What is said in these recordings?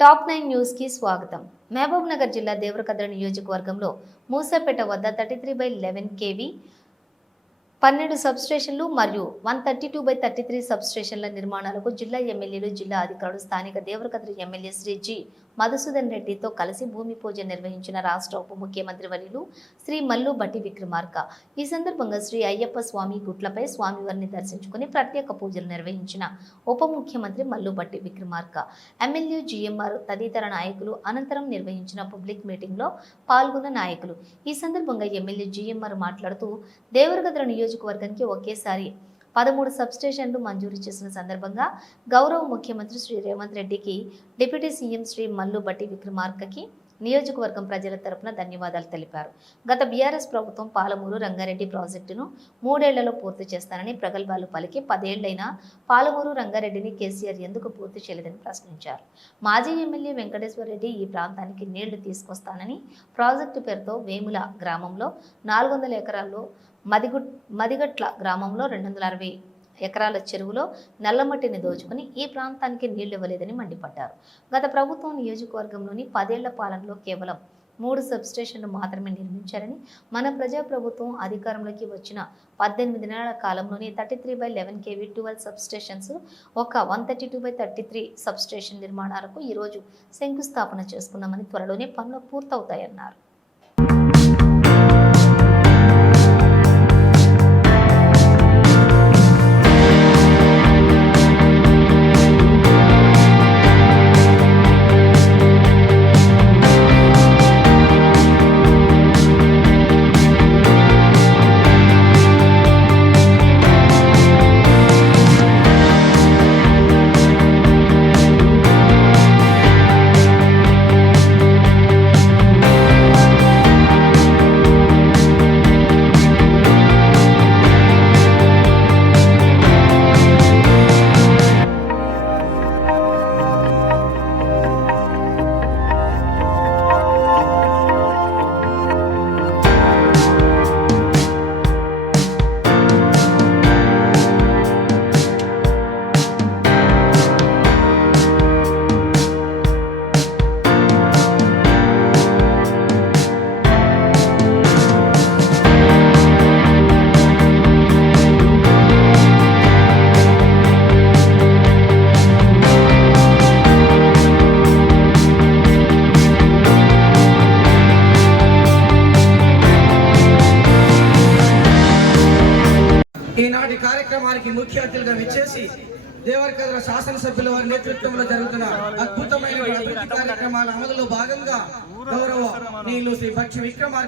Top nine న్యూస్కి స్వాగతం. మహబూబ్ నగర్ జిల్లా దేవరకద్ర నియోజకవర్గంలో మూసాపేట వద్ద thirty three by eleven KV పన్నెండు సబ్స్టేషన్లు మరియు one thirty two by thirty three సబ్స్టేషన్ల నిర్మాణాలకు జిల్లా ఎమ్మెల్యేలు జిల్లా అధికారులు స్థానిక దేవరకద్ర ఎమ్మెల్యే శ్రీ జి మధుసూదన్ రెడ్డితో కలిసి భూమి పూజ నిర్వహించిన రాష్ట్ర ఉప ముఖ్యమంత్రి వర్యులు శ్రీ మల్లు బట్టి విక్రమార్క. ఈ సందర్భంగా శ్రీ అయ్యప్ప స్వామి గుట్లపై స్వామివారిని దర్శించుకుని ప్రత్యేక పూజలు నిర్వహించిన ఉప ముఖ్యమంత్రి మల్లు బట్టి విక్రమార్క. ఎమ్మెల్యే జిఎంఆర్ తదితర నాయకులు అనంతరం నిర్వహించిన పబ్లిక్ మీటింగ్లో పాల్గొన్న నాయకులు. ఈ సందర్భంగా ఎమ్మెల్యే జిఎంఆర్ మాట్లాడుతూ దేవరగద్ర నియోజకవర్గానికి ఒకేసారి పదమూడు సబ్స్టేషన్లు మంజూరు చేసిన సందర్భంగా గౌరవ ముఖ్యమంత్రి శ్రీ రేవంత్ రెడ్డికి డిప్యూటీ సీఎం శ్రీ మల్లు బట్టి విక్రమార్కకి నియోజకవర్గం ప్రజల తరపున ధన్యవాదాలు తెలిపారు. గత బీఆర్ఎస్ ప్రభుత్వం పాలమూరు రంగారెడ్డి ప్రాజెక్టును మూడేళ్ళలో పూర్తి చేస్తానని ప్రగల్భాలు పలికి పదేళ్ళైనా పాలమూరు రంగారెడ్డిని కేసీఆర్ ఎందుకు పూర్తి చేయలేదని ప్రశ్నించారు. మాజీ ఎమ్మెల్యే వెంకటేశ్వర రెడ్డి ఈ ప్రాంతానికి నీళ్ళు తీసుకొస్తానని ప్రాజెక్టు పేరుతో వేముల గ్రామంలో నాలుగు వందల ఎకరాల్లో మదిగుట్ మదిగట్ల గ్రామంలో రెండు వందల అరవై ఎకరాల చెరువులో నల్లమట్టిని దోచుకుని ఈ ప్రాంతానికి నీళ్ళు ఇవ్వలేదని మండిపడ్డారు. గత ప్రభుత్వం నియోజకవర్గంలోని పదేళ్ళ పాలనలో కేవలం మూడు సబ్స్టేషన్లు మాత్రమే నిర్మించారని మన ప్రజాప్రభుత్వం అధికారంలోకి వచ్చిన పద్దెనిమిది నెలల కాలంలోనే thirty three by eleven KV twelve substations ఒక one thirty two by thirty three substation నిర్మాణాలకు ఈరోజు శంకుస్థాపన చేసుకున్నామని త్వరలోనే పనులు పూర్తవుతాయన్నారు.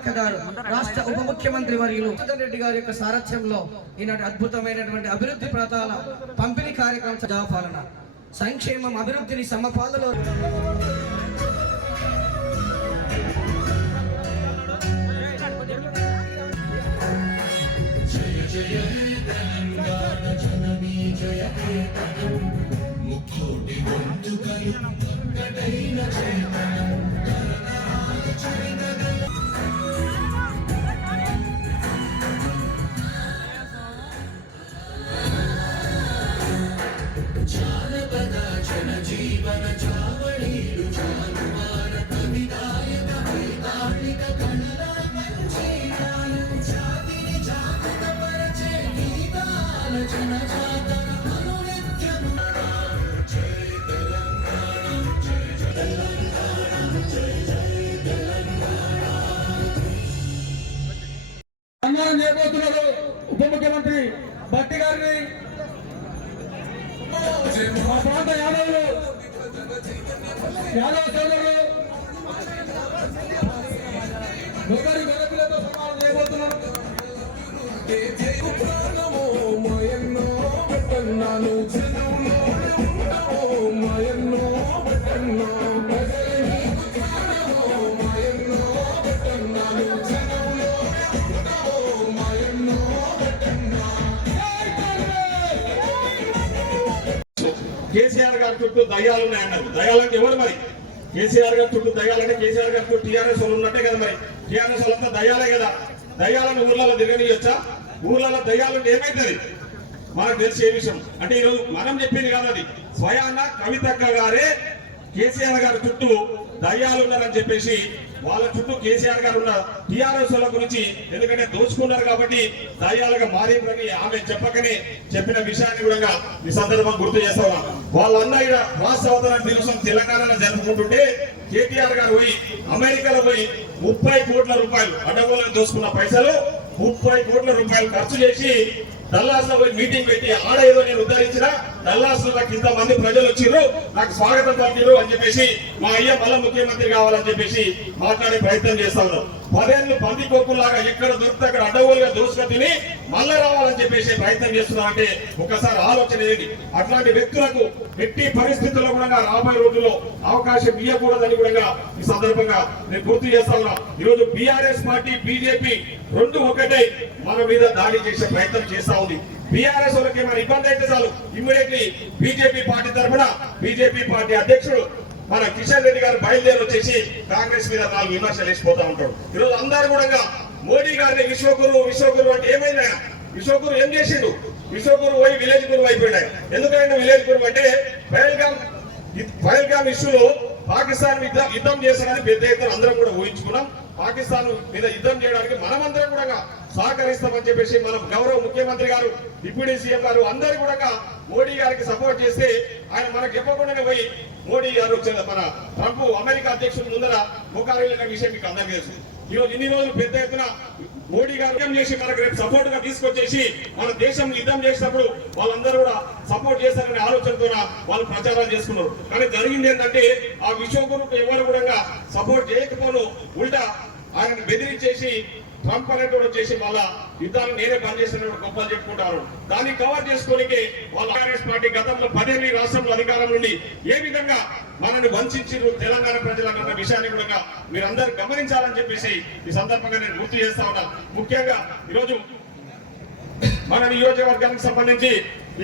భక్ష గారు రాష్ట్ర ఉప ముఖ్యమంత్రి వర్యులు జగన్ రెడ్డి గారి యొక్క సారథ్యంలో ఈనాటి అద్భుతమైనటువంటి అభివృద్ధి ప్రాంతాల పంపిణీ కార్యక్రమం ప్రజాపాలన సంక్షేమం అభివృద్ధిని సమపాలలో సన్మానం కేసీఆర్ గారి చుట్టూ దయ్యాలు ఉన్నాయన్నారు. దయ్యాలంటే ఎవరు మరి? కేసీఆర్ గారి చుట్టూ దయ్యాలంటే కేసీఆర్ గారి చుట్టూ టీఆర్ఎస్ వాళ్ళు ఉన్నట్టే కదా మరి. టీఆర్ఎస్ వాళ్ళంతా దయ్యాలే కదా. దయ్యాలను ఊర్లలో తిరగనియొచ్చా ఊర్లలో దయ్యాలంటే ఏమైతుంది? మనకు తెలిసే విషయం. అంటే ఈరోజు మనం చెప్పింది కాదు అది. స్వయాన కవితక్క గారే కేసీఆర్ గారి చుట్టూ దయ్యాలు ఉన్నారని చెప్పేసి వాళ్ళ చుట్టూ కేసీఆర్ గారు ఉన్న టీఆర్ఎస్ గురించి ఎందుకంటే దోచుకున్నారు కాబట్టి దయ్యాలుగా మారిందని ఆమె చెప్పకనే చెప్పిన విషయాన్ని కూడా ఈ సందర్భంగా గుర్తు చేస్తా ఉన్నాం. ఇక్కడ రాష్ట్ర దివసం తెలంగాణలో జరుపుకుంటుంటే కేటీఆర్ గారు పోయి అమెరికాలో పోయి ముప్పై కోట్ల రూపాయలు అడ్డగోలకు దోచుకున్న పైసలు ముప్పై కోట్ల రూపాయలు ఖర్చు చేసి డల్లాస్ పోయి మీటింగ్ పెట్టి ఆడ ఏదో నేను ఉద్ధరించినా డల్లాస్లో నాకు ఇంతమంది ప్రజలు వచ్చిర్రు. నాకు స్వాగతం పలికిరు అని చెప్పేసి మా అయ్య మళ్ళా ముఖ్యమంత్రి కావాలని చెప్పేసి మాట్లాడే ప్రయత్నం చేస్తా ఉన్నారు. పదేళ్ళు పంది కొక్కులాగా ఎక్కడ దొరికితే అక్కడ అడ్డగోలుగా దోసుకొని తిని మళ్ళా రావాలని చెప్పేసి ప్రయత్నం చేస్తున్నా అంటే ఒకసారి ఆలోచన ఏంటి అట్లాంటి వ్యక్తులకు ఎట్టి పరిస్థితుల్లో కూడా రాబోయే రోజుల్లో అవకాశం ఇవ్వకూడదని కూడా ఈ సందర్భంగా నేను గుర్తు చేస్తా ఉన్నా. ఈరోజు బీఆర్ఎస్ పార్టీ బీజేపీ రెండు ఒకటే మన మీద దాడి చేసే ప్రయత్నం చేస్తా ఉంది. బీఆర్ఎస్ వాళ్ళకి ఏమైనా ఇబ్బంది అయితే చాలు. ఇమ్మీడియట్లీ బీజేపీ పార్టీ తరఫున బీజేపీ పార్టీ అధ్యక్షుడు మన కిషన్ రెడ్డి గారు బయలుదేరి వచ్చేసి కాంగ్రెస్ మీద నాలుగు విమర్శలు వేసిపోతా ఉంటాడు. ఈరోజు అందరు కూడా మోడీ గారిని విశ్వగురు విశ్వగురు అంటే ఏమైనా విశ్వగురు ఏం చేసిండు? విశ్వగురు పోయి విలేజ్ గురువు అయిపోయినాయి. ఎందుకంటే ఎందుకైనా విలేజ్ గురు అంటే పహల్గామ్ పహల్గామ్ ఇష్యూలో పాకిస్తాన్ మీద యుద్ధం చేస్తారని పెద్ద ఎత్తున అందరం కూడా ఊహించుకున్నాం. పాకిస్తాన్ మీద యుద్ధం చేయడానికి మనమందరం కూడా సహకరిస్తామని చెప్పేసి మనం గౌరవ ముఖ్యమంత్రి గారు డిప్యూటీ సీఎం గారు అందరు కూడా మోడీ గారికి సపోర్ట్ చేస్తే ఆయన మనకు చెప్పకుండానే పోయి మోడీ గారు వచ్చిన మన ట్రంప్ అమెరికా అధ్యక్షుడు ముందర ముఖారీల విషయం మీకు అందరికీ తెలుసు. ఈ రోజు ఇన్ని రోజులు పెద్ద ఎత్తున మోడీ గారు చేసి మనకు రేపు సపోర్ట్గా తీసుకొచ్చేసి మన దేశం యుద్ధం చేసినప్పుడు వాళ్ళందరూ కూడా సపోర్ట్ చేస్తారనే ఆలోచనతో వాళ్ళు ప్రచారాలు చేసుకున్నారు. కానీ జరిగింది ఏంటంటే ఆ విశ్వగురుకు ఎవరు కూడా సపోర్ట్ చేయకపోను ఉల్టా ఆయన బెదిరించేసి ట్రంప్ అనేటువంటి వచ్చేసి మళ్ళా యుద్ధాన్ని నేనే బంద్ చేసిన గొప్పలు చెప్పుకుంటారు. దాన్ని కవర్ చేసుకోనికి వాళ్ళ కాంగ్రెస్ పార్టీ గతంలో పదేళ్ళు రాష్ట్రంలో అధికారం నుండి ఏ విధంగా మనల్ని వంచారు తెలంగాణ ప్రజలన్న విషయాన్ని కూడా మీరందరూ గమనించాలని చెప్పేసి ఈ సందర్భంగా నేను గుర్తు చేస్తా ఉన్నా. ముఖ్యంగా ఈరోజు మన నియోజకవర్గానికి సంబంధించి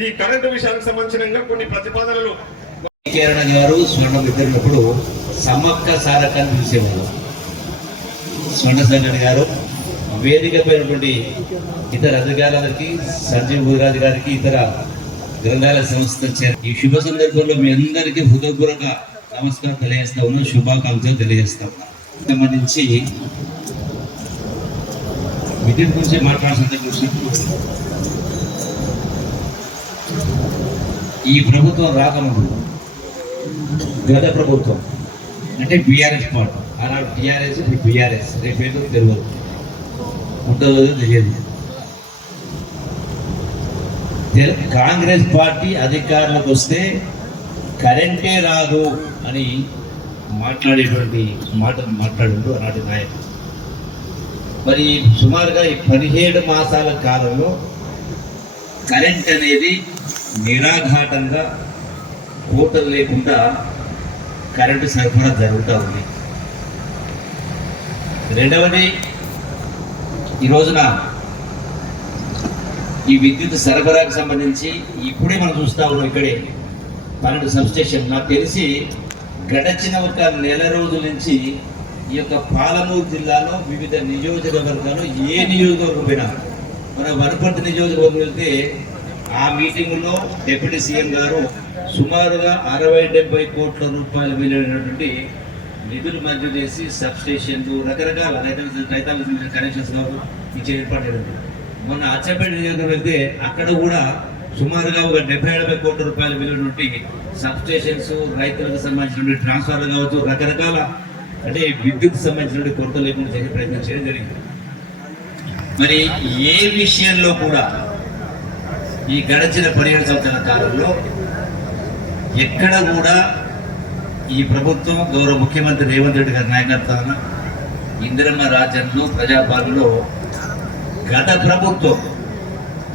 ఈ కరెంటు విషయానికి సంబంధించిన కొన్ని ప్రతిపాదనలు కేరళ గారు స్వర్ణ ఇద్దరినప్పుడు సమ్మక్క సారకాన్ని పిలిచేవారు. స్వర్ణ సంగడి గారు వేదిక ఇతర అధికారులకి సంజీవ్ గుజరాజ్ గారికి ఇతర గ్రంథాలయ సంస్థ ఈ శుభ సందర్భంలో మీ అందరికీ హృదయపూర్వక నమస్కారం తెలియజేస్తా ఉన్నాం శుభాకాంక్షలు తెలియజేస్తా ఉన్నాం సంబంధించి విద్యుత్ గురించి మాట్లాడాల్సిన చూసినప్పుడు ఈ ప్రభుత్వం రాకముందు గత ప్రభుత్వం అంటే బీఆర్ఎస్ పార్టీ ఆనాడు టీఆర్ఎస్ ఇప్పుడు బీఆర్ఎస్ రేపు ఏదో తెలియదు ఉంటుందో తెలియదు. కాంగ్రెస్ పార్టీ అధికారంలోకి వస్తే కరెంటే రాదు అని మాట్లాడేటువంటి మాటలు మాట్లాడిండు ఆనాటి నాయకుడు. మరి సుమారుగా ఈ పదిహేడు మాసాల కాలంలో కరెంట్ అనేది నిరాఘాటంగా కోటలు లేకుండా కరెంటు సరఫరా జరుగుతూ ఉంది. రెండవది ఈ రోజున ఈ విద్యుత్ సరఫరాకు సంబంధించి ఇప్పుడే మనం చూస్తా ఉన్నాం ఇక్కడే పన్నెండు సబ్స్టేషన్ నాకు తెలిసి గడచిన ఒక నెల రోజుల నుంచి ఈ యొక్క పాలమూరు జిల్లాలో వివిధ నియోజకవర్గాలు ఏ నియోజకవర్గం పోయినా మన వనపర్తి నియోజకవర్గం వెళ్తే ఆ మీటింగ్లో డిప్యూటీ సీఎం గారు సుమారుగా అరవై డెబ్బై కోట్ల రూపాయలు విలువైనటువంటి నిధులు మంజూరు చేసి సబ్స్టేషన్లు రకరకాల రైతుల రైతాల కనెక్షన్స్ కావచ్చు ఇచ్చే ఏర్పాటు జరిగింది. మొన్న అచ్చపేట నియోజకవర్గం వెళ్తే అక్కడ కూడా సుమారుగా ఒక డెబ్బై ఎనభై కోట్ల రూపాయల విలువైనటువంటి సబ్ స్టేషన్స్ రైతులకు సంబంధించినటువంటి ట్రాన్స్ఫార్లు కావచ్చు రకరకాల అంటే విద్యుత్ సంబంధించినటువంటి కొరత లేకుండా చేసే ప్రయత్నం చేయడం జరిగింది మరి ఏ విషయంలో కూడా ఈ గడిచిన పదిహేడు సంవత్సరాల కాలంలో ఎక్కడ కూడా ఈ ప్రభుత్వం గౌరవ ముఖ్యమంత్రి రేవంత్ రెడ్డి గారి నాయకత్వాన ఇందిరమ్మ రాజ్యంలో ప్రజాపాలనలో గత ప్రభుత్వం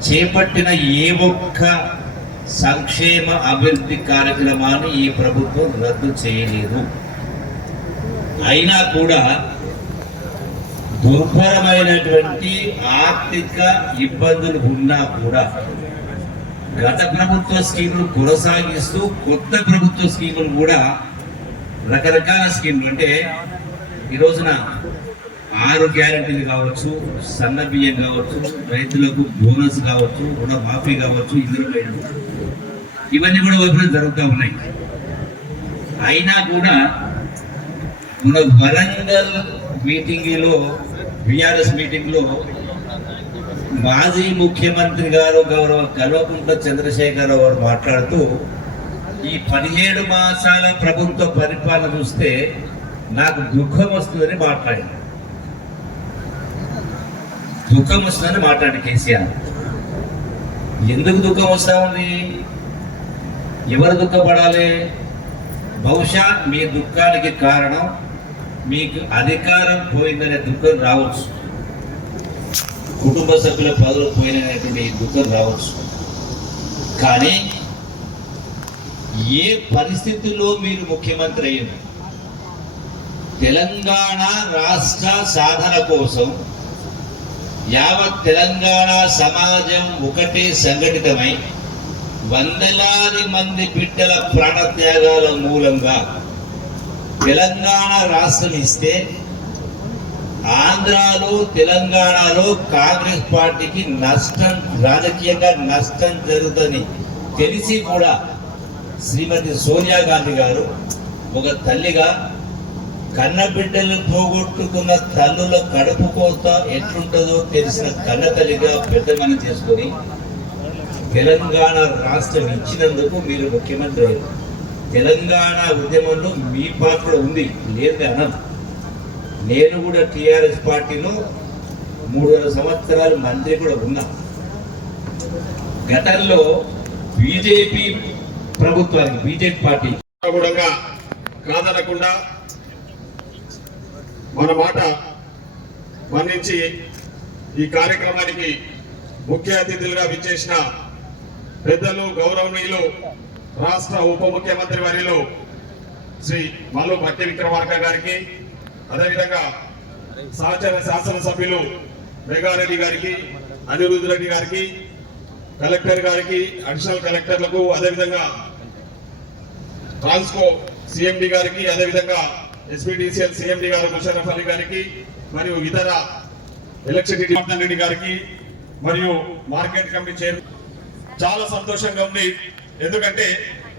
చేపట్టిన ఏ ఒక్క సంక్షేమ అభివృద్ధి కార్యక్రమాన్ని ఈ ప్రభుత్వం రద్దు చేయలేదు. అయినా కూడా దుర్భరమైనటువంటి ఆర్థిక ఇబ్బందులు ఉన్నా కూడా గత ప్రభుత్వ స్కీములు కొనసాగిస్తూ కొత్త ప్రభుత్వ స్కీములు కూడా రకరకాల స్కీములు. అంటే ఈ రోజున ఆరు గ్యారెంటీలు కావచ్చు సన్న బియ్యం కావచ్చు రైతులకు బోనస్ కావచ్చు రుణమాఫీ కావచ్చు ఇందులో ఇవన్నీ కూడా వైపు జరుగుతూ ఉన్నాయి. అయినా కూడా మన వరంగల్ మీటింగ్లో బీఆర్ఎస్ మీటింగ్లో మాజీ ముఖ్యమంత్రి గారు గౌరవ కల్వకుంట్ల చంద్రశేఖరరావు గారు మాట్లాడుతూ ఈ పదిహేడు మాసాల ప్రభుత్వ పరిపాలన చూస్తే నాకు దుఃఖం వస్తుందని మాట్లాడింది దుఃఖం వస్తుందని మాట్లాడి కేసీఆర్. ఎందుకు దుఃఖం వస్తా ఉంది? ఎవరు దుఃఖపడాలి? బహుశా మీ దుఃఖానికి కారణం మీకు అధికారం పోయిందనే దుఃఖం రావచ్చు. కుటుంబ సభ్యుల పదవులు పోయినటువంటి దుఃఖం రావచ్చు. కానీ ఏ పరిస్థితిలో మీరు ముఖ్యమంత్రి అయ్యారు తెలంగాణ రాష్ట్ర సాధన కోసం యావత్ తెలంగాణ సమాజం ఒకటే సంఘటితమై వందలాది మంది బిడ్డల ప్రాణత్యాగాల మూలంగా తెలంగాణ రాష్ట్రం ఇస్తే ఆంధ్రాలో తెలంగాణలో కాంగ్రెస్ పార్టీకి నష్టం రాజకీయంగా నష్టం జరుగుతుంది తెలిసి కూడా శ్రీమతి సోనియా గాంధీ గారు ఒక తల్లిగా కన్నబిడ్డలు పోగొట్టుకున్న తల్లుల కడుపు కోత ఎట్లుంటుందో తెలిసిన కన్న తల్లిగా పెద్ద మనం చేసుకొని తెలంగాణ రాష్ట్రం ఇచ్చినందుకు మీరు ముఖ్యమంత్రి అయ్యారు. తెలంగాణ ఉద్యమంలో మీ పాత్ర ఉంది. లేదు అనం నేను కూడా టీఆర్ఎస్ పార్టీలో మూడున్నర సంవత్సరాలు మంత్రి కూడా ఉన్నా. గతంలో బీజేపీ ప్రభుత్వానికి బీజేపీ పార్టీ కూడా కాదనకుండా మన మాట మన్నించి ఈ కార్యక్రమానికి ముఖ్య అతిథులుగా విచ్చేసిన పెద్దలు గౌరవనీయులు రాష్ట్ర ఉప ముఖ్యమంత్రి వర్యులు శ్రీ మల్లు భట్టి విక్రమార్క గారికి అదేవిధంగా సహచర శాసనసభ్యులు మేఘారెడ్డి గారికి అనిరుద్ధ రెడ్డి గారికి కలెక్టర్ గారికి అడిషనల్ కలెక్టర్లకు అదేవిధంగా ట్రాన్స్కో సిఎండి గారికి అదేవిధంగా ఎస్పీడీసీఎల్ సిఎండి గారు ముషరఫ్ అలీ గారికి మరియు ఇతర ఎలక్ట్రిసిటీ రెడ్డి గారికి మరియు మార్కెట్ కమిటీ చైర్ చాలా సంతోషంగా ఉంది. ఎందుకంటే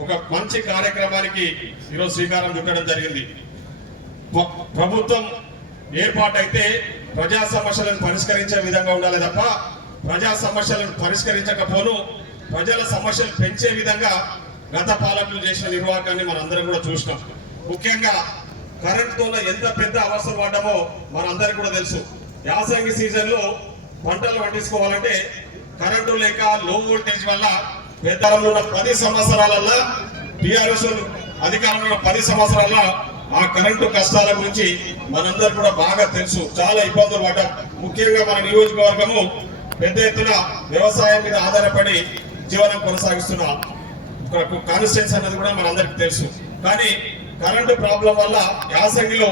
ఒక మంచి కార్యక్రమానికి ఈరోజు శ్రీకారం చుట్టడం జరిగింది. ప్రభుత్వం ఏర్పాటైతే ప్రజా సమస్యలను పరిష్కరించే విధంగా ఉండాలి తప్ప ప్రజా సమస్యలను పరిష్కరించకపోను ప్రజల సమస్యలు పెంచే విధంగా గత పాలకులు చేసిన నిర్వాహకాన్ని మనందరం కూడా చూసినాం. ముఖ్యంగా కరెంటుతో ఎంత పెద్ద అవసరం పడ్డామో మనందరికీ కూడా తెలుసు. యాసంగి సీజన్లో పంటలు పండించుకోవాలంటే కరెంటు లేక లో వోల్టేజ్ వల్ల పెద్దలు ఉన్న పది సంవత్సరాలల్లో టిఆర్ఎస్ అధికారంలో ఉన్న పది సంవత్సరాల ఆ కరెంటు కష్టాల గురించి మనందరూ కూడా బాగా తెలుసు. చాలా ఇబ్బందులు పడ్డాం. ముఖ్యంగా మన నియోజకవర్గము పెద్ద ఎత్తున వ్యవసాయం మీద ఆధారపడి జీవనం కొనసాగిస్తున్నాం. కాన్స్టిట్యూన్స్ అన్నది కూడా మనందరికీ తెలుసు. కానీ కరెంటు ప్రాబ్లం వల్ల యాసంగిలో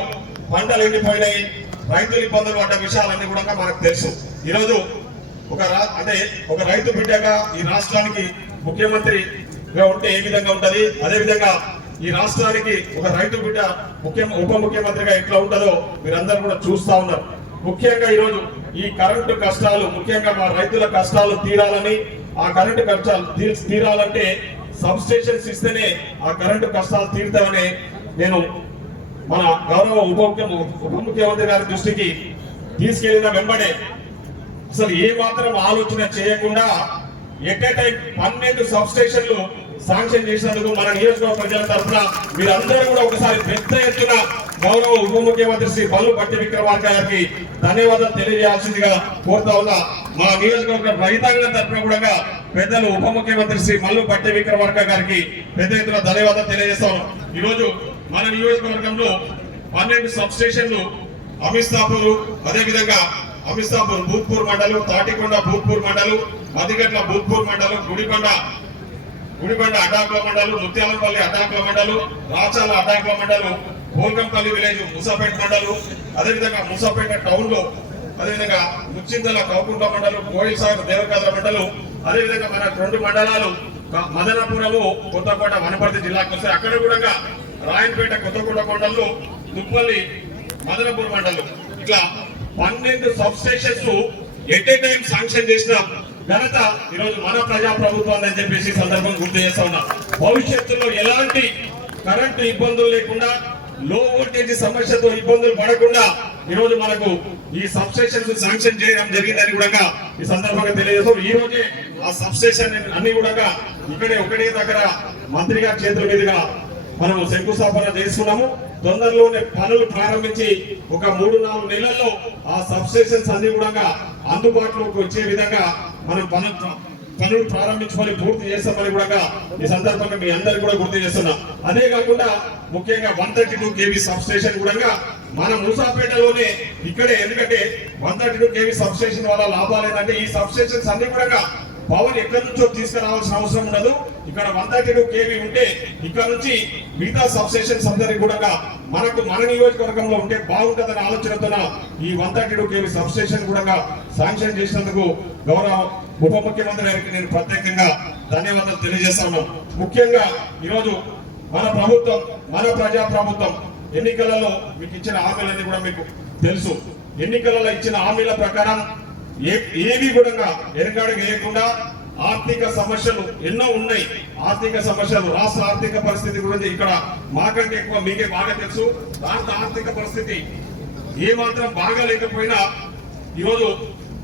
పంటలు ఎండిపోయినాయి. రైతులు ఇబ్బందులు పడ్డ విషయాలన్నీ కూడా మనకు తెలుసు. ఈరోజు ఒక రా అంటే ఒక రైతు బిడ్డగా ఈ రాష్ట్రానికి ముఖ్యమంత్రిగా ఉంటే ఏ విధంగా ఉంటది? అదే విధంగా ఈ రాష్ట్రానికి ఒక రైతు బిడ్డ ముఖ్య ఉప ముఖ్యమంత్రిగా ఎట్లా ఉంటుందో మీరందరూ కూడా చూస్తా ఉన్నారు. ముఖ్యంగా ఈరోజు ఈ కరెంటు కష్టాలు ముఖ్యంగా మా రైతుల కష్టాలు తీరాలని ఆ కరెంటు కష్టాలు తీరాలంటే సబ్స్టేషన్స్ ఇస్తేనే ఆ కరెంటు కష్టాలు తీరుతామని నేను మన గౌరవ ఉప ఉప ముఖ్యమంత్రి గారి దృష్టికి తీసుకెళ్ళిన వెంబడే అసలు ఏ మాత్రం ఆలోచన చేయకుండా ఎట్ ఏ టైం పన్నెండు సబ్ స్టేషన్లు శాంక్షన్ చేసినందుకు మన నియోజకవర్గ ప్రజల తరఫున మీరందరూ కూడా ఒకసారి పెద్ద ఎత్తున గౌరవ ఉప ముఖ్యమంత్రి శ్రీ బల్లు పట్టి విక్రమార్క గారికి ధన్యవాదాలు తెలియజేయాల్సిందిగా కోరుతా ఉన్నా. మా నియోజకవర్గ రైతాంగం తరఫున కూడా పెద్దలు ఉప ముఖ్యమంత్రి శ్రీ మల్లు పట్టి విక్రమార్క గారికి పెద్ద ఎత్తున ధన్యవాదాలు తెలియజేస్తాం ఈరోజు మన నియోజకవర్గంలో పన్నెండు సబ్ స్టేషన్లు అమిస్తాపూర్ అదే విధంగా అమిస్తాపూర్ భూత్పూర్ మండలం తాటికొండ భూత్పూర్ మండలం మదిగట్ల భూత్పూర్ మండలం గుడికొండ గుడికొండ అడ్డాకుల మండలం ముత్యాలంపల్లి అడ్డాకుల మండలు రాచాల అడ్డాకుల మండలు కోల్కంపల్లి విలేజ్ ముసాపేట మండలు అదేవిధంగా ముసాపేట టౌన్లో అదేవిధంగా ముచ్చిందల కౌకుంట మండలం కోయిల్ దేవకాద్ర మండలం అదేవిధంగా మన రెండు మండలాలు మదనపురము కొత్తకోట వనపర్తి జిల్లాకు వస్తాయి అక్కడ కూడా రాయనపేట కొత్తగూడ మండలంలో దుప్పల్లి మదనపూర్ మండలం. ఇట్లా పన్నెండు sub stations at a time sanction చేసిన ఘనత ఈరోజు మన ప్రజా అని చెప్పేసి ఈ సందర్భం గుర్తు చేస్తా ఉన్నా. భవిష్యత్తులో ఎలాంటి కరెంటు ఇబ్బందులు లేకుండా లో వోల్టేజ్ సమస్యతో ఇబ్బందులు పడకుండా ఈరోజు మనకు ఈ సబ్స్టేషన్స్ శాంక్షన్ చేయడం జరిగిందని కూడా ఈ సందర్భంగా తెలియజేస్తాం. ఈ రోజే ఆ సబ్స్టేషన్ అన్ని కూడా ఇక్కడే ఒకటే దగ్గర మంత్రి గారి చేతుల మీదుగా మనం శంకుస్థాపన చేసుకున్నాము. తొందరలోనే పనులు ప్రారంభించి ఒక మూడు నాలుగు నెలల్లో ఆ సబ్స్టేషన్స్ అన్ని కూడా అందుబాటులోకి వచ్చే విధంగా మనం పనులు పనులు ప్రారంభించుకొని పూర్తి చేస్తామని కూడా ఈ సందర్భంగా మీ అందరికి కూడా గుర్తు చేస్తున్నాం. అదే కాకుండా ముఖ్యంగా one thirty two KV substation కూడా మన మూసాపేటలోనే ఇక్కడే ఎందుకంటే one thirty two KV substation వల్ల లాభాలు ఏంటంటే ఈ సబ్స్టేషన్స్ అన్ని కూడా పవర్ ఎక్కడి నుంచో తీసుకురావాల్సిన అవసరం ఉండదు. ఇక్కడ వన్ థర్టీ టూ కేవీ ఉంటే ఇక్కడ నుంచి మిగతా సబ్ స్టేషన్స్ అందరికి కూడా మనకు మన నియోజకవర్గంలో ఉంటే బాగుంటుందనే ఆలోచనతో ఈ one thirty two KV substation కూడా శాంక్షన్ చేసినందుకు గౌరవ ఉప ముఖ్యమంత్రి గారికి నేను ప్రత్యేకంగా ధన్యవాదాలు తెలియజేస్తా ఉన్నాం ముఖ్యంగా ఈరోజు మన ప్రభుత్వం మన ప్రజా ప్రభుత్వం ఎన్నికలలో మీకు ఇచ్చిన హామీలన్నీ కూడా మీకు తెలుసు. ఎన్నికలలో ఇచ్చిన హామీల ప్రకారం ఏ ఏవి కూడా ఎనగాడు వేయకుండా ఆర్థిక సమస్యలు ఎన్నో ఉన్నాయి. ఆర్థిక సమస్యలు రాష్ట్ర ఆర్థిక పరిస్థితి గురించి ఇక్కడ మాకంటే ఎక్కువ మీకే బాగా తెలుసు. రాష్ట్ర ఆర్థిక పరిస్థితి ఏమాత్రం బాగా లేకపోయినా ఈరోజు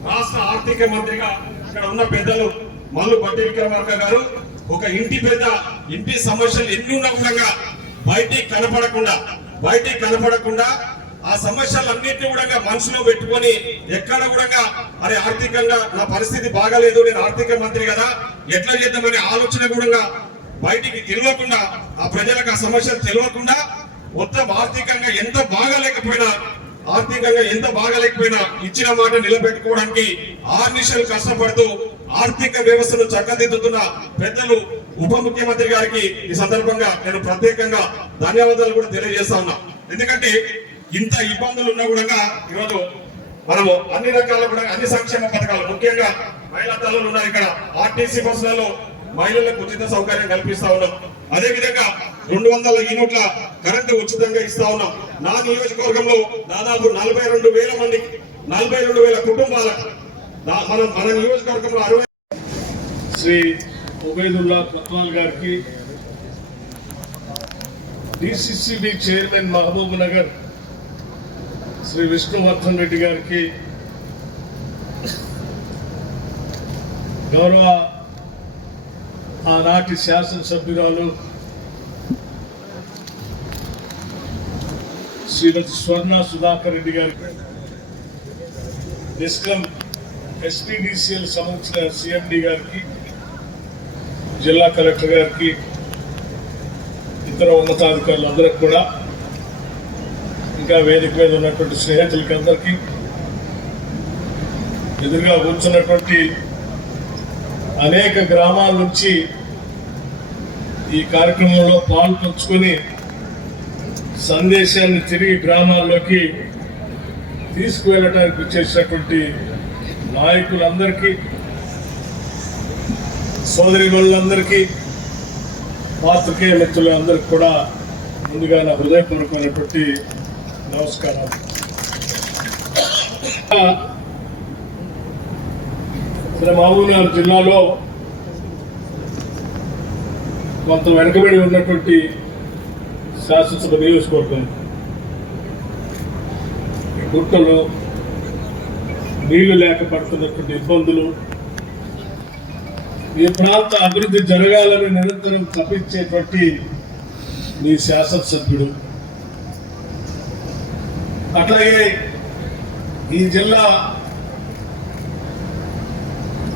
రాష్ట్ర ఆర్థిక మంత్రిగా ఇక్కడ ఉన్న పెద్దలు మల్లు బట్టి విక్రమార్క గారు ఒక ఇంటి పెద్ద ఇంటి సమస్యలు ఎన్ని ఉన్నా కూడా బయటికి కనపడకుండా బయటికి కనపడకుండా ఆ సమస్యలన్నింటినీ కూడా మనసులో పెట్టుకొని ఎక్కడ కూడా అరే ఆర్థికంగా నా పరిస్థితి బాగాలేదు నేను ఆర్థిక మంత్రి కదా ఎట్లా చేద్దామనే ఆలోచన కూడా బయటికి తెలియకుండా ఆ ప్రజలకు ఆ సమస్యలు తెలియకుండా మొత్తం ఆర్థికంగా ఎంత బాగాలేకపోయినా ఆర్థికంగా ఎంత బాగాలేకపోయినా ఇచ్చిన మాట నిలబెట్టుకోవడానికి ఆర్నిషలు కష్టపడుతూ ఆర్థిక వ్యవస్థను చక్కదిద్దుతున్న పెద్దలు ఉప ముఖ్యమంత్రి గారికి ఈ సందర్భంగా నేను ప్రత్యేకంగా ధన్యవాదాలు కూడా తెలియజేస్తా ఉన్నా. ఎందుకంటే ఇంత ఇబ్బందులు ఉన్నా కూడా ఈరోజు మనము అన్ని రకాల కూడా అన్ని సంక్షేమ పథకాలు ముఖ్యంగా మహిళా తల్లులు ఉన్నారు ఇక్కడ. ఆర్టీసీ బస్సులలో మహిళలకు ఉచిత సౌకర్యం కల్పిస్తా ఉన్నాం. అదే విధంగా రెండు వందల యూనిట్ల కరెంటు ఉచితంగా ఇస్తా ఉన్నాం. నా నియోజకవర్గంలో దాదాపు నలభై రెండు వేల మంది నలభై రెండు వేల కుటుంబాలకు మన మన నియోజకవర్గంలో అరవై శ్రీ ఉబైదుల్లా పత్వాల్ గారికి డిసిసిబి చైర్మన్ మహబూబ్ నగర్ శ్రీ విష్ణువర్ధన్ రెడ్డి గారికి గౌరవ ఆనాటి శాసనసభ్యురాలు శ్రీమతి స్వర్ణ సుధాకర్ రెడ్డి గారికి డిస్కమ్ ఎస్పీడీసీఎల్ సంబంధించిన సిఎండి గారికి జిల్లా కలెక్టర్ గారికి ఇతర ఉన్నతాధికారులందరికీ కూడా ఇంకా వేదిక మీద ఉన్నటువంటి స్నేహితులకి అందరికీ ఎదురుగా కూర్చున్నటువంటి అనేక గ్రామాల నుంచి ఈ కార్యక్రమంలో పాల్పంచుకొని సందేశాన్ని తిరిగి గ్రామాల్లోకి తీసుకువెళ్ళటానికి వచ్చేసినటువంటి నాయకులందరికీ సోదరి పాత్రికేయ మిత్రులందరికీ కూడా ముందుగా నా హృదయపూర్వకమైనటువంటి నమస్కారం. ఇక్కడ మహబూబ్నగర్ జిల్లాలో కొంత వెనుకబడి ఉన్నటువంటి శాసనసభ నియోజకవర్గం. గుట్టలు నీళ్ళు లేక పడుతున్నటువంటి ఇబ్బందులు ఈ ప్రాంత అభివృద్ధి జరగాలని నిరంతరం తప్పించేటువంటి మీ శాసనసభ్యుడు అట్లాగే ఈ జిల్లా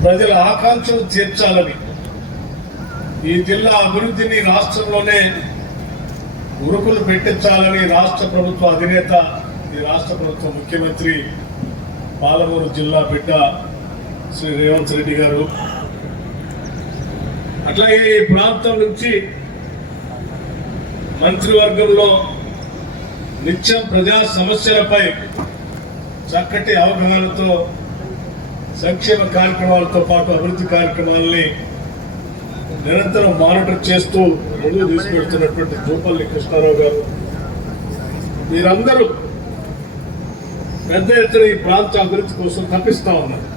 ప్రజల ఆకాంక్షలు తీర్చాలని ఈ జిల్లా అభివృద్ధిని రాష్ట్రంలోనే ఉరుకులు పెట్టించాలని రాష్ట్ర ప్రభుత్వ అధినేత ఈ రాష్ట్ర ప్రభుత్వ ముఖ్యమంత్రి పాలమూరు జిల్లా బిడ్డ శ్రీ రేవంత్ రెడ్డి గారు. అట్లాగే ఈ ప్రాంతం నుంచి మంత్రివర్గంలో నిత్యం ప్రజా సమస్యలపై చక్కటి అవగాహనతో సంక్షేమ కార్యక్రమాలతో పాటు అభివృద్ధి కార్యక్రమాలని నిరంతరం మానిటర్ చేస్తూ ముందుకు తీసుకెళ్తున్నటువంటి జూపల్లి కృష్ణారావు గారు. మీరందరూ పెద్ద ఎత్తున ఈ ప్రాంత అభివృద్ధి కోసం తప్పిస్తా ఉన్నారు.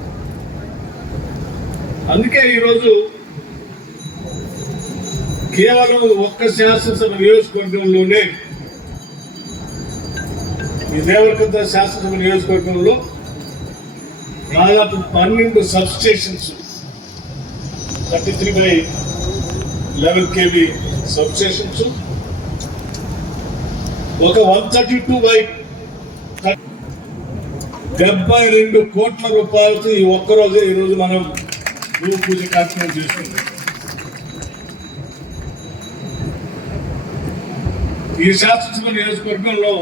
అందుకే ఈరోజు కేవలం ఒక్క శాసనసభ నియోజకవర్గంలోనే ఈ దేవరకొండ శాసనసభ నియోజకవర్గంలో దాదాపు పన్నెండు substations thirty three by eleven KV substations ఒక వన్ థర్టీ టూ బై డెబ్బై రెండు కోట్ల రూపాయలతో ఈ ఒక్కరోజే ఈరోజు మనం భూమి పూజ కార్యక్రమం చేసుకుంటాం ఈ శాసనసభ నియోజకవర్గంలో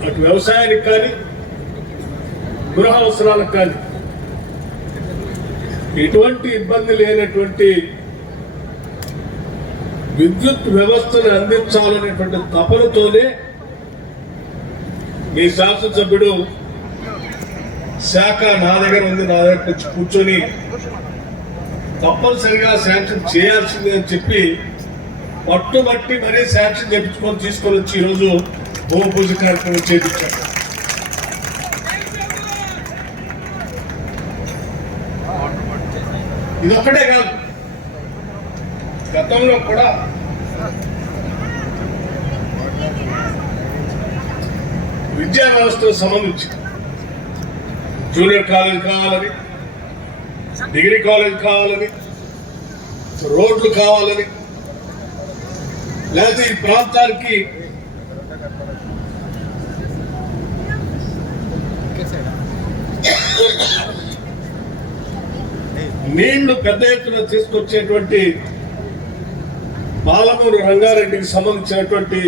అటు వ్యవసాయానికి కానీ గృహ అవసరాలకు కానీ ఎటువంటి ఇబ్బంది లేనటువంటి విద్యుత్ వ్యవస్థను అందించాలనేటువంటి తపనతోనే మీ శాసనసభ్యుడు శాఖ నా దగ్గర ఉంది నా దగ్గర కూర్చొని తప్పనిసరిగా శాంక్షన్ చేయాల్సిందే అని చెప్పి పట్టుబట్టి మరీ శాంక్షన్ తెప్పించుకొని తీసుకొని వచ్చి ఈరోజు భూమి పూజ కార్యక్రమం చేపించారు. ఇదొక్కటే కాదు. గతంలో కూడా విద్యా వ్యవస్థకు సంబంధించి జూనియర్ కాలేజ్ కావాలని డిగ్రీ కాలేజ్ కావాలని రోడ్లు కావాలని లేకపోతే ఈ ప్రాంతానికి నీళ్ళు పెద్ద ఎత్తున తీసుకొచ్చేటువంటి పాలమూరు రంగారెడ్డికి సంబంధించినటువంటి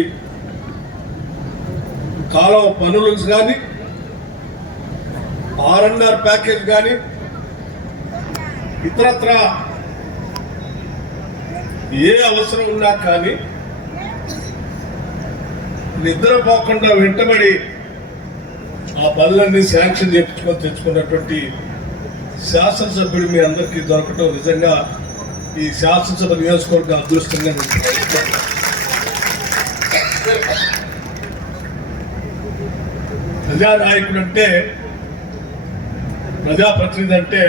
కాలువ పనులు కానీ ఆర్ఎన్ఆర్ ప్యాకేజ్ కానీ ఇతరత్ర ఏ అవసరం ఉన్నా కానీ నిద్రపోకుండా వెంటబడి ఆ పనులన్నీ శాంక్షన్ చేయించుకొని తెచ్చుకున్నటువంటి శాసనసభ్యుడు మీ అందరికీ దొరకటం నిజంగా ఈ శాసనసభ నియోజకవర్గ అదృష్టంగా ప్రజానాయకుడు అంటే ప్రజాప్రతినిధి అంటే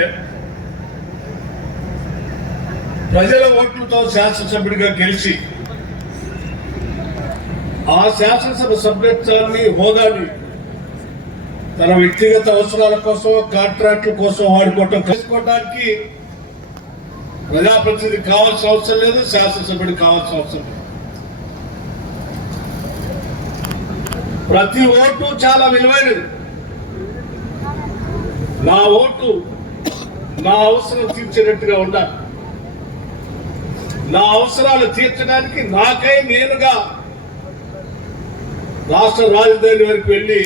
ప్రజల ఓట్లతో శాసనసభ్యుడిగా గెలిచి ఆ శాసనసభ సభ్యత్వాన్ని హోదాని. తన వ్యక్తిగత అవసరాల కోసం కాంట్రాక్టుల కోసం వాడుకోవటం చేసుకోవడానికి ప్రజాప్రతినిధి కావాల్సిన అవసరం లేదు శాసనసభ్యుడు కావాల్సిన అవసరం లేదు. ప్రతి ఓటు చాలా విలువైనది. నా ఓటు నా అవసరం తీర్చేటట్టుగా ఉండాలి. నా అవసరాలు తీర్చడానికి నాకై నేనుగా రాష్ట్ర రాజధాని వరకు వెళ్ళి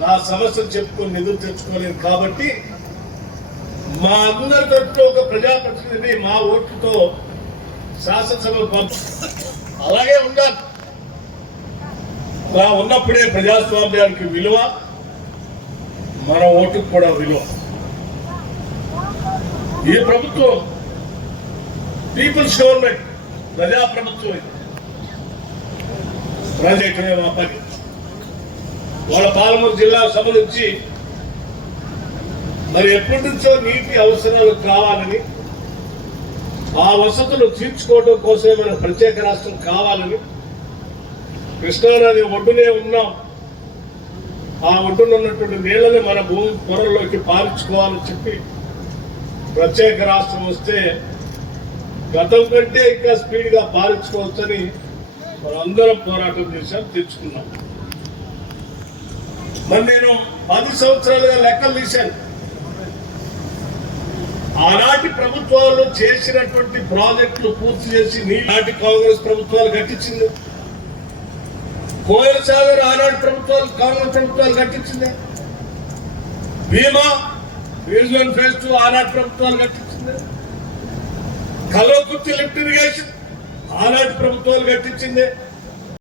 నా సమస్యలు చెప్పుకొని నిధులు తెచ్చుకోలేదు కాబట్టి మా అందరి తరఫున ఒక ప్రజాప్రతినిధిని మా ఓట్లతో శాసనసభ అలాగే ఉండాలి. అలా ఉన్నప్పుడే ప్రజాస్వామ్యానికి విలువ మన ఓటుకు కూడా విలువ. ఈ ప్రభుత్వం పీపుల్స్ గవర్నమెంట్ ప్రజాప్రభుత్వం ఇది. ప్రజలే మా పని. వాళ్ళ పాలమూరు జిల్లా సంబంధించి మరి ఎప్పటి నుంచో నీటి అవసరాలు కావాలని ఆ వసతులు తీర్చుకోవడం కోసమే మన ప్రత్యేక రాష్ట్రం కావాలని కృష్ణానది ఒడ్డునే ఉన్నాం. ఆ ఒడ్డున ఉన్నటువంటి నీళ్ళని మన భూమి పొరల్లోకి పారించుకోవాలని చెప్పి ప్రత్యేక రాష్ట్రం వస్తే గతం కంటే ఇంకా స్పీడ్గా పాలించుకోవచ్చని అందరం పోరాటం చేశాం తెచ్చుకున్నాం. మరి నేను పది సంవత్సరాలుగా లెక్కలు తీశాను. ఆనాటి ప్రభుత్వాలు చేసినటువంటి ప్రాజెక్టులు పూర్తి చేసి నీనాటి కాంగ్రెస్ ప్రభుత్వాలు కట్టించింది. కోయల సాగర్ ఆనాటి ప్రభుత్వాలు కాంగ్రెస్ ప్రభుత్వాలు కట్టించింది. Bhima phase one phase two ఆనాటి ప్రభుత్వాలు కట్టించింది. కల్వకుర్తి లిఫ్ట్ ఇరిగేషన్ ఆనాటి ప్రభుత్వాలు కట్టించింది.